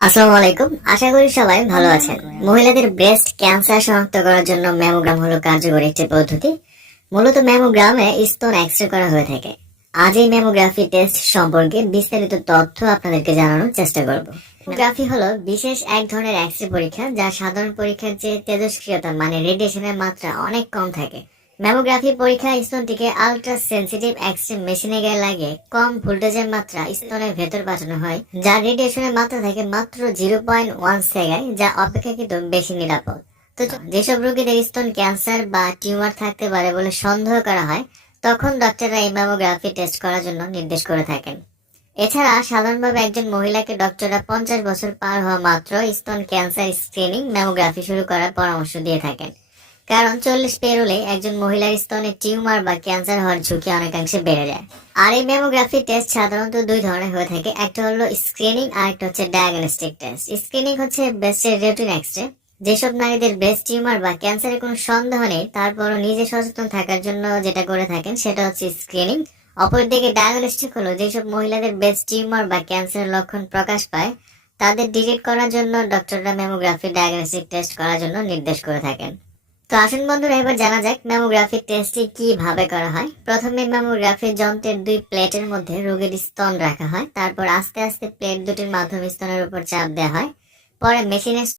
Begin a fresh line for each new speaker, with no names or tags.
আসসালামু আলাইকুম আশা করি সবাই ভালো আছেন। মহিলাদের ব্রেস্ট ক্যান্সার শনাক্ত করার জন্য ম্যামোগ্রাম হলো কার্যকরী একটি পদ্ধতি। মূলত ম্যামোগ্রামে স্তন এক্স করা হয়ে থাকে। আজ এই ম্যামোগ্রাফি টেস্ট সম্পর্কে বিস্তারিত তথ্য আপনাদেরকে জানানোর চেষ্টা করব। ম্যামোগ্রাফি হলো বিশেষ এক ধরনের এক্স পরীক্ষা যা সাধারণ পরীক্ষার চেয়ে তেজস্ক্রিয়তা মানে রেডিয়েশনের মাত্রা অনেক কম থাকে। ম্যামোগ্রাফি পরীক্ষা স্তনটিকে আলট্রা সেন্সিটিভ এক্সরে মেশিনে গিয়ে লাগে কম ভোল্টেজের মাত্রা স্তনের ভেতর পাঠানো হয়, যা রেডিয়েশনের মাত্রা থাকে মাত্র জিরো পয়েন্ট ওয়ান সেগায় যা অপেক্ষাকৃত বেশি নিরাপদ। তো যেসব রোগীদের স্তন ক্যান্সার বা টিউমার থাকতে পারে বলে সন্দেহ করা হয়, তখন ডক্টররা এই ম্যামোগ্রাফি টেস্ট করার জন্য নির্দেশ করে থাকেন। এছাড়া সাধারণভাবে একজন মহিলাকে ডক্টররা পঞ্চাশ বছর পার হওয়া মাত্র স্তন ক্যান্সার স্ক্রিনিং ম্যামোগ্রাফি শুরু করার পরামর্শ দিয়ে থাকেন। কারণ চল্লিশ পেরোলে একজন মহিলার স্তনে টিউমার বা ক্যান্সার হওয়ার ঝুঁকি অনেকাংশে বেড়ে যায়। আর এই ম্যামোগ্রাফি টেস্ট সাধারণত দুই ধরনের হয়ে থাকে। একটা হলো স্ক্রিনিং আর একটা হচ্ছে ডায়াগনস্টিক টেস্ট স্ক্রিনিং হচ্ছে ব্রেস্টের রেটিন এক্সরে যেসব নারীদের ব্রেস্ট টিউমার বা ক্যান্সারের কোনো সন্দেহ নেই, তারপরও নিজে সচেতন থাকার জন্য যেটা করে থাকেন সেটা হচ্ছে স্ক্রিনিং অপরদিকে ডায়াগনস্টিক হলো যেসব মহিলাদের ব্রেস্ট টিউমার বা ক্যান্সারের লক্ষণ প্রকাশ পায়, তাদের ডিটেক্ট করার জন্য ডক্টররা ম্যামোগ্রাফি ডায়াগনস্টিক টেস্ট করার জন্য নির্দেশ করে থাকেন। তো আসেন বন্ধুরা, এবার জানা যাক ম্যামোগ্রাফি টেস্টটি কীভাবে করা হয়। প্রথমে ম্যামোগ্রাফি যন্ত্রের দুই প্লেটের মধ্যে রোগীর স্তন রাখা হয়। তারপর আস্তে আস্তে প্লেট দুটির মাধ্যমে স্তনের উপর চাপ দেওয়া হয়। পরে মেশিনের